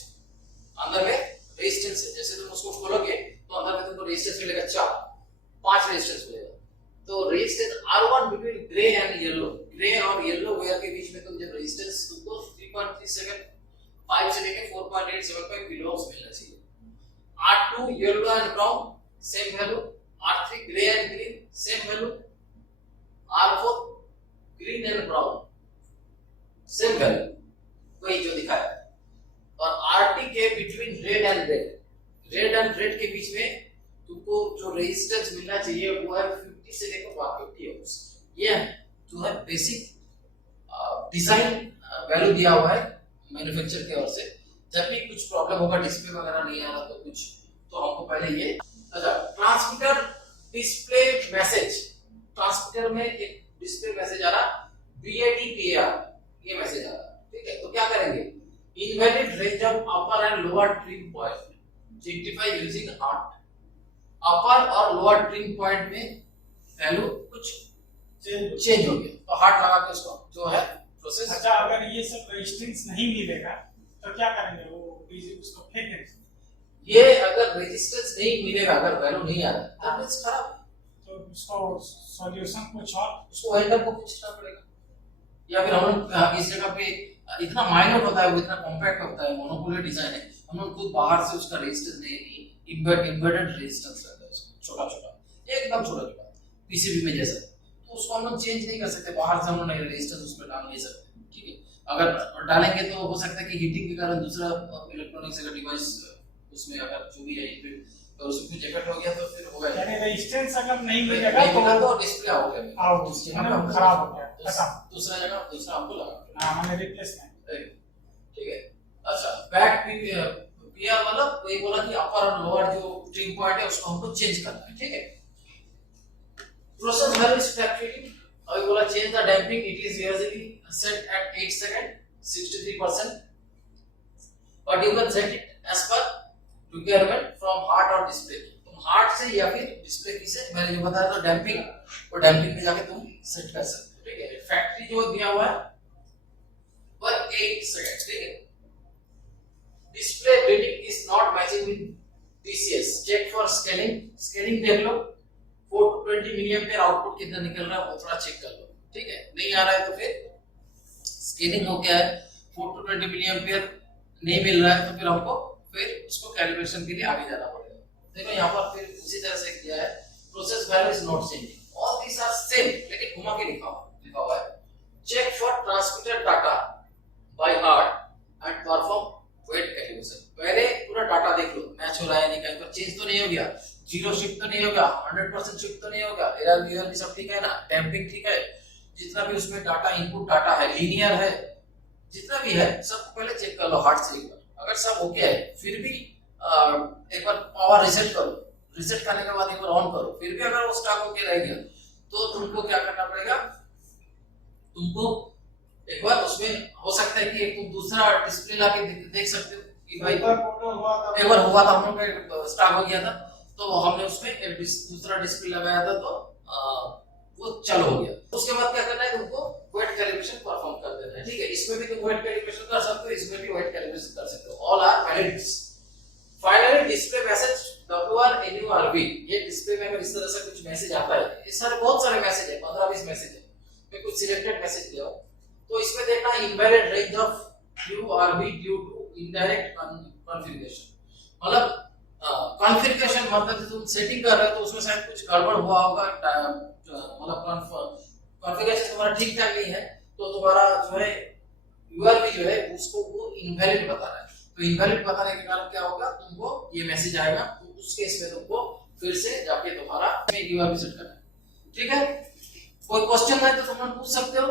अंदर में रेजिस्टेंस है, जैसे तुम उसको खोलोगे तो अंदर में तुमको रेजिस्टेंस मिलेगा 5 रेजिस्टेंस मिलेगा, तो resistance R1 between grey and yellow, grey और येलो वायर के बीच में तुम जब रेजिस्टेंस तुमको 3.375 से लेके 4.875 किलो ओम्स मिलना चाहिए। R2 yellow and brown same value, R3 grey and green same value, R4 green and brown same value, वही जो दिखाया, और RT के between red and red, red and red के बीच में तुमको जो रेजिस्टेंस मिलना चाहिए वो है 50 से लेकर बात होती है ये जो है बेसिक डिजाइन वैल्यू दिया हुआ है मैन्युफैक्चर की ओर से। जब भी कुछ प्रॉब्लम होगा, डिस्प्ले वगैरह नहीं आ रहा तो कुछ, तो हमको पहले ये अच्छा ट्रांसमीटर डिस्प्ले मैसेज, ट्रांसमीटर में एक डिस्प्ले मैसेज आ रहा BADPAR, ये मैसेज आ रहा, ठीक है। तो क्या करेंगे, invalid range of upper and lower trim point rectify using HART. Upper और लोअर ट्रिम पॉइंट में वैल्यू कुछ चेंज हो गया, तो हार्ट लगा के उसको जो है प्रोसेस। अच्छा, अगर ये सब रेजिस्टेंस नहीं मिलेगा तो क्या करेंगे, वो उसको फेंक देंगे? ये अगर रेजिस्टेंस नहीं मिलेगा, अगर वैल्यू नहीं आ रहा तो मींस खराब, तो उसको सॉल्यूशन कुछ और, उसको वेंडर को पूछना पड़ेगा, या फिर हम लोग इस जगह पे इतना माइनर होता है, वो इतना कॉम्पैक्ट होता है, मोनोपोली डिजाइन है, हम लोग खुद बाहर से उसका रेजिस्टेंस नहीं, इम्बेडेड रेजिस्टेंस रहता है उसका, छोटा छोटा, एकदम छोटा छोटा पीसीबी में जैसा, तो उसको हम लोग चेंज नहीं कर सकते, बाहर से हम लोग रेजिस्टेंस उसमें डाल नहीं सकते, ठीक है। अगर डालेंगे तो हो सकता है कि हीटिंग के कारण दूसरा इलेक्ट्रॉनिक्स का डिवाइस उसमें अगर जो भी है तो उसमें कुछ इफेक्ट हो गया तो फिर होगा, यानी रेजिस्टेंस अगर नहीं मिलेगा तो डिस्प्ले आउट है, आउट, मतलब खराब हो गया, खत्म, दूसरा जगह दूसरा आपको लगा, हां मैंने रिप्लेसमेंट, ठीक है। अच्छा बैक पीआर मतलब वही बोला कि अपर और लोअर जो ट्रिम पॉइंट है उसको हमको चेंज करना है, ठीक है। प्रोसेस वैल्यू इज फ्लक्चुएटिंग, अभी बोला change the damping, it is usually set at 8 second 63%, but you can set it as per requirement from heart और display की, तुम हार्ट से या फिर डिस्प्ले की से, मैंने जो बताया था डैम्पिंग, वो डैम्पिंग में जाके तुम सेट कर सकते हो, ठीक है। फैक्ट्री जो दिया हुआ है वो 8 सेकंड, ठीक है। Display reading is not matching with TCS, check for scaling, scaling देख लो 4 to 20 मिलिएम्पेयर आउटपुट कितना निकल रहा है वो थोड़ा चेक कर लो, ठीक है। नहीं आ रहा है तो फिर स्केलिंग हो गया है 4 to 20 मिलिएम्पेयर नहीं मिल रहा है तो फिर हमको फिर उसको कैलिब्रेशन के लिए आगे जाना पड़ेगा। देखो यहाँ पर फिर उसी तरह से किया है, process value is not changing, all these are same, लेकिन घुमा के लिखा हुआ है check for transmitted data by HART and perform weight calibration. पहले पूरा डाटा देख लो, मैच हो रहा है नहीं, कहीं पर चेंज तो नहीं हो गया, जीरो शिफ्ट तो नहीं होगा, 100% शिफ्ट तो नहीं होगा, एरर भी सब ठीक है ना, डैम्पिंग ठीक है, जितना भी उसमें डाटा इनपुट डाटा है लीनियर है, जितना भी है सबको पहले चेक कर लो हार्ट से एक बार, अगर सब ओके है फिर भी एक बार पावर रिसेट करो, रिसेट करने के बाद एक बार ऑन करो, फिर भी अगर वो स्टक होके रह गया तो तुमको क्या करना पड़ेगा, तुमको एक बार उसमें हो सकता है कि तुम दूसरा डिस्प्ले लाके देख सकते हो कि भाई एक बार हुआ था हम लोग का स्टक हो गया था, तो हमने उसमें एक दूसरा डिस्प्ले लगाया था तो वो चालू हो गया। उसके बाद क्या करना है, तुमको वेट कैलिब्रेशन परफॉर्म कर देना है, ठीक है। इसमें भी तुम वेट कैलिब्रेशन कर सकते हो, इसमें भी वेट कैलिब्रेशन कर सकते हो, all are valid. Finally display message WR ये डिस्प्ले में अगर इस तरह से कुछ मैसेज आता है, इस सारे बहुत सारे मैसेज है, 15-20 मैसेज है, मैं कुछ सिलेक्टेड मैसेज लिया हूं, तो इसमें देखना invalid range of URB due to indirect configuration, मतलब कॉन्फ़िगरेशन मतलब तुम सेटिंग कर रहे हो तो उसमें शायद कुछ गड़बड़ हुआ होगा, मतलब कॉन्फ़िगरेशन तुम्हारा ठीक ठाक नहीं है, तो तुम्हारा जो है URB जो है उसको वो इनवैलिड बता रहा है, तो इनवैलिड बताने के कारण क्या होगा, तुमको ये मैसेज आएगा, तो उस केस में तुमको फिर से जाके दोबारा URB सेट करना है, ठीक है। कोई क्वेश्चन है तो तुम पूछ सकते हो।